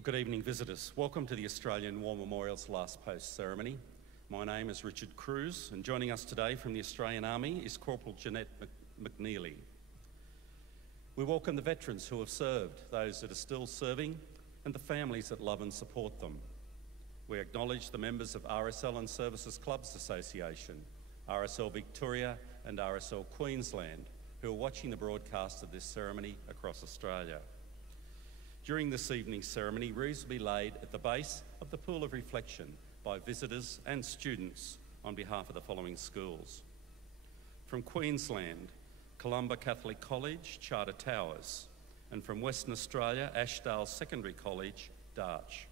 Well, good evening, visitors. Welcome to the Australian War Memorial's Last Post ceremony. My name is Richard Cruz, and joining us today from the Australian Army is Corporal Jeanette McNeely. We welcome the veterans who have served, those that are still serving, and the families that love and support them. We acknowledge the members of RSL and Services Clubs Association, RSL Victoria and RSL Queensland, who are watching the broadcast of this ceremony across Australia. During this evening's ceremony, wreaths will be laid at the base of the Pool of Reflection by visitors and students on behalf of the following schools. From Queensland, Columba Catholic College, Charter Towers, and from Western Australia, Ashdale Secondary College, Darch.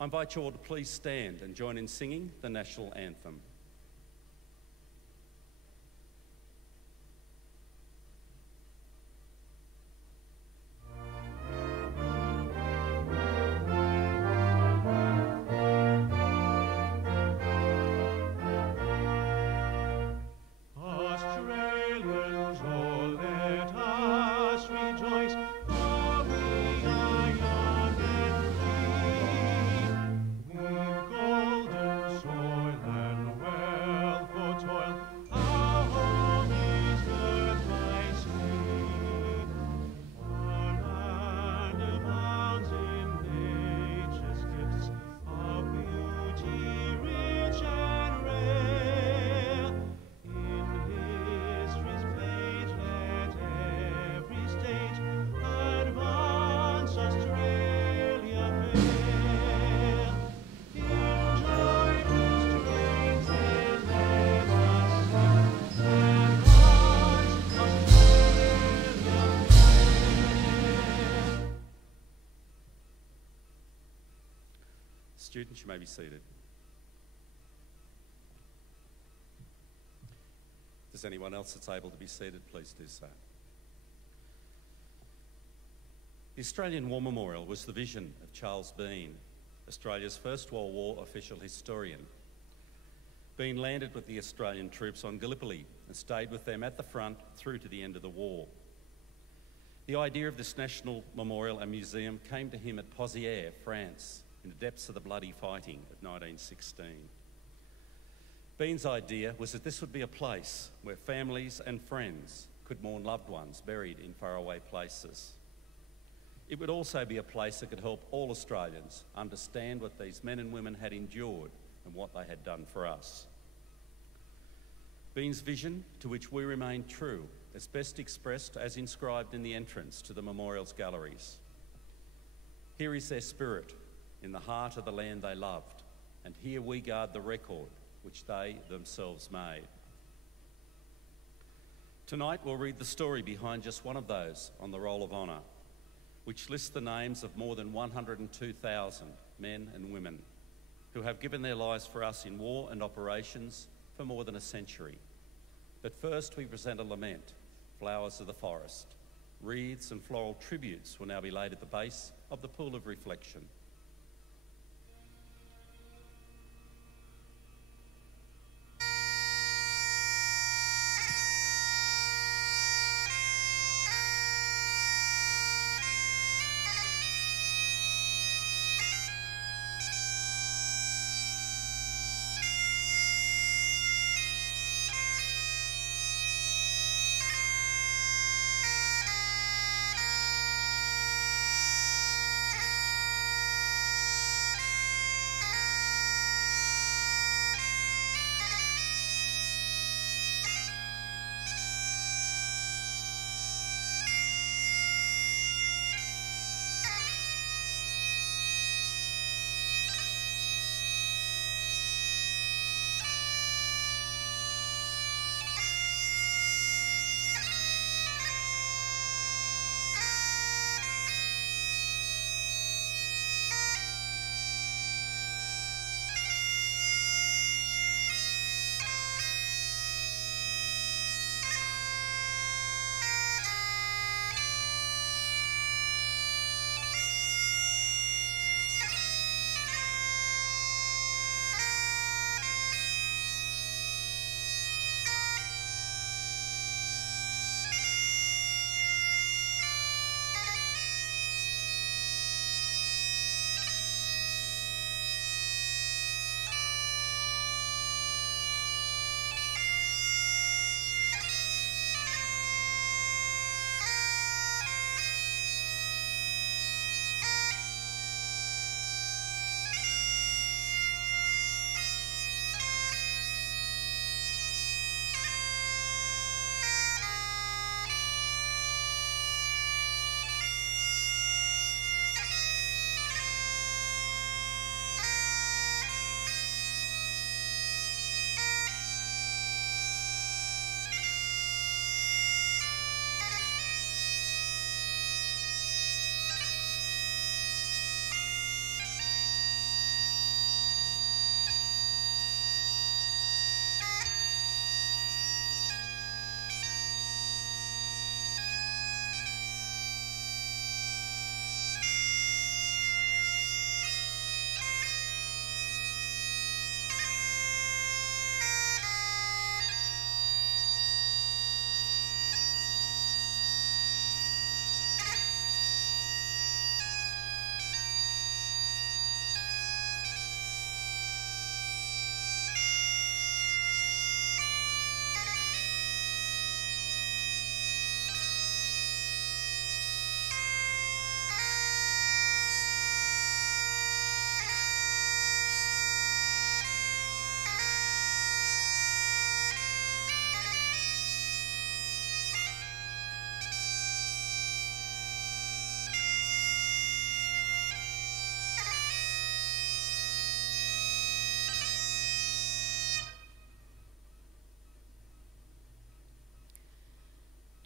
I invite you all to please stand and join in singing the National Anthem. Students, you may be seated. If there's anyone else that's able to be seated, please do so. The Australian War Memorial was the vision of Charles Bean, Australia's First World War official historian. Bean landed with the Australian troops on Gallipoli and stayed with them at the front through to the end of the war. The idea of this national memorial and museum came to him at Pozières, France, in the depths of the bloody fighting of 1916. Bean's idea was that this would be a place where families and friends could mourn loved ones buried in faraway places. It would also be a place that could help all Australians understand what these men and women had endured and what they had done for us. Bean's vision, to which we remain true, is best expressed as inscribed in the entrance to the memorial's galleries. Here is their spirit, in the heart of the land they loved, and here we guard the record which they themselves made. Tonight we'll read the story behind just one of those on the Roll of Honour, which lists the names of more than 102,000 men and women who have given their lives for us in war and operations for more than a century. But first we present a lament, Flowers of the Forest. Wreaths and floral tributes will now be laid at the base of the Pool of Reflection.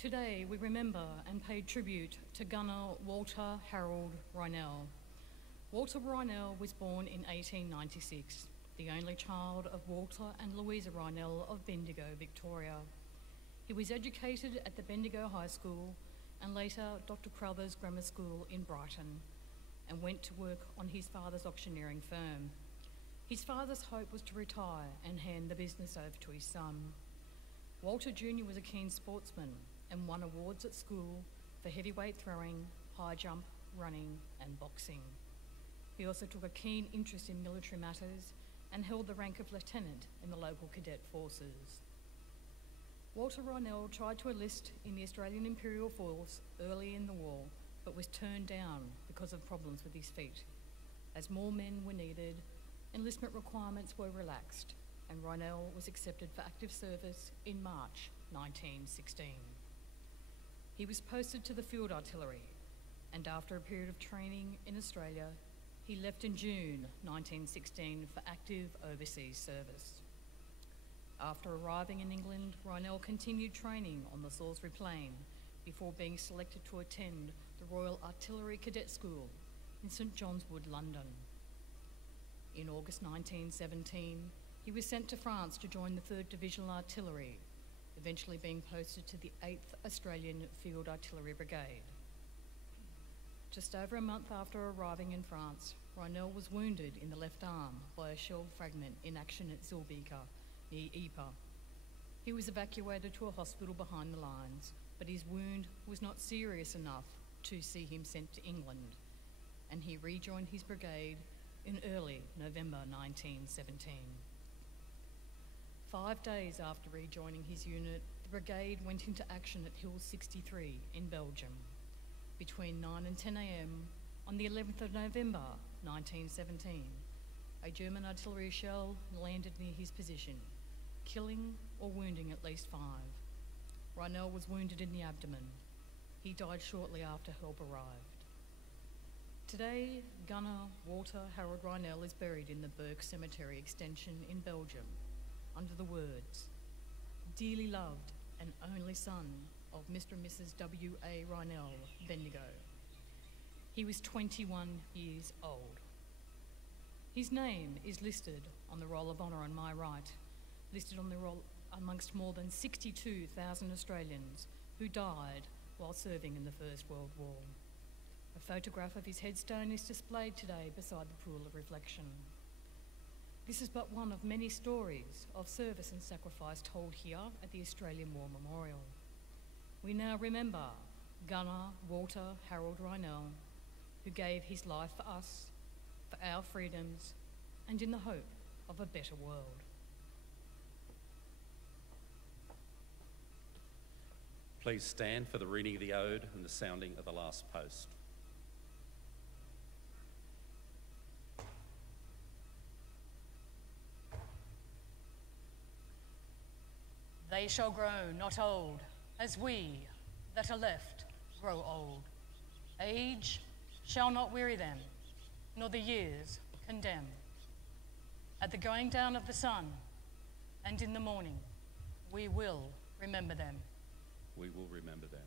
Today we remember and pay tribute to gunner Walter Harold Reynell. Walter Reynell was born in 1896, the only child of Walter and Louisa Reynell of Bendigo, Victoria. He was educated at the Bendigo High School and later Dr. Crothers Grammar School in Brighton, and went to work on his father's auctioneering firm. His father's hope was to retire and hand the business over to his son. Walter Jr. was a keen sportsman and won awards at school for heavyweight throwing, high jump, running and boxing. He also took a keen interest in military matters and held the rank of lieutenant in the local cadet forces. Walter Reynell tried to enlist in the Australian Imperial Force early in the war, but was turned down because of problems with his feet. As more men were needed, enlistment requirements were relaxed, and Reynell was accepted for active service in March 1916. He was posted to the Field Artillery, and after a period of training in Australia, he left in June 1916 for active overseas service. After arriving in England, Reynell continued training on the Salisbury Plain before being selected to attend the Royal Artillery Cadet School in St John's Wood, London. In August 1917, he was sent to France to join the 3rd Divisional Artillery, eventually being posted to the 8th Australian Field Artillery Brigade. Just over a month after arriving in France, Reynell was wounded in the left arm by a shell fragment in action at Zilbeka, near Ypres. He was evacuated to a hospital behind the lines, but his wound was not serious enough to see him sent to England, and he rejoined his brigade in early November 1917. 5 days after rejoining his unit, the brigade went into action at Hill 63 in Belgium. Between 9 and 10 a.m. on the 11th of November 1917, a German artillery shell landed near his position, killing or wounding at least 5. Reynell was wounded in the abdomen. He died shortly after help arrived. Today, gunner Walter Harold Reynell is buried in the Burke Cemetery Extension in Belgium, under the words, "Dearly loved and only son of Mr. and Mrs. W.A. Reynell, Bendigo." He was 21 years old. His name is listed on the Roll of Honour on my right, listed on the roll amongst more than 62,000 Australians who died while serving in the First World War. A photograph of his headstone is displayed today beside the pool of reflection. This is but one of many stories of service and sacrifice told here at the Australian War Memorial. We now remember gunner Walter Harold Reynell, who gave his life for us, for our freedoms, and in the hope of a better world. Please stand for the reading of the ode and the sounding of the last post. They shall grow not old, as we that are left grow old. Age shall not weary them, nor the years condemn. At the going down of the sun and in the morning, we will remember them. We will remember them.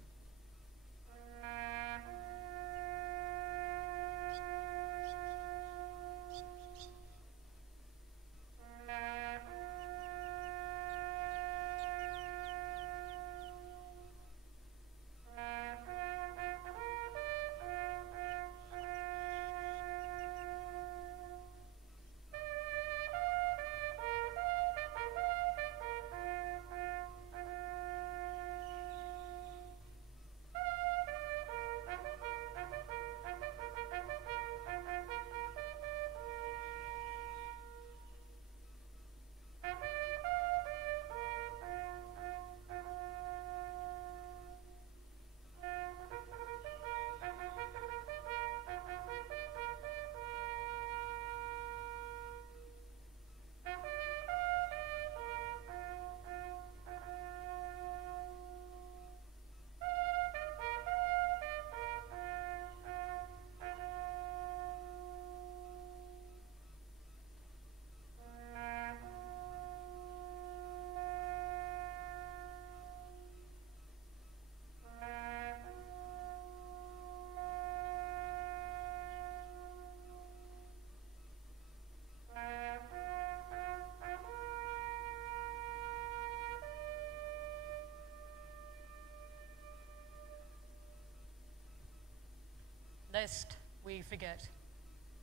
lest we forget.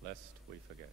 Lest we forget.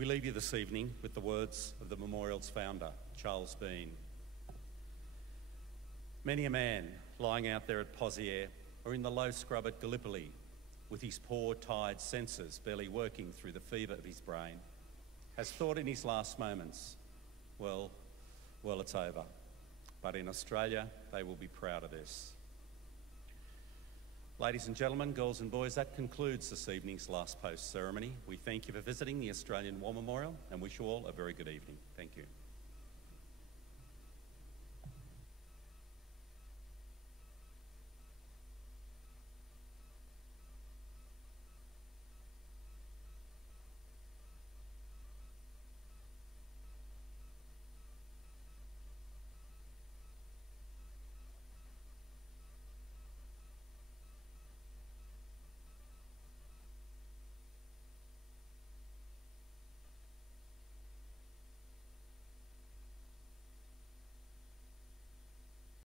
We leave you this evening with the words of the memorial's founder, Charles Bean. Many a man lying out there at Poziere or in the low scrub at Gallipoli with his poor, tired senses barely working through the fever of his brain has thought in his last moments, well, it's over. But in Australia, they will be proud of this. Ladies and gentlemen, girls and boys, that concludes this evening's last post ceremony. We thank you for visiting the Australian War Memorial and wish you all a very good evening. Thank you.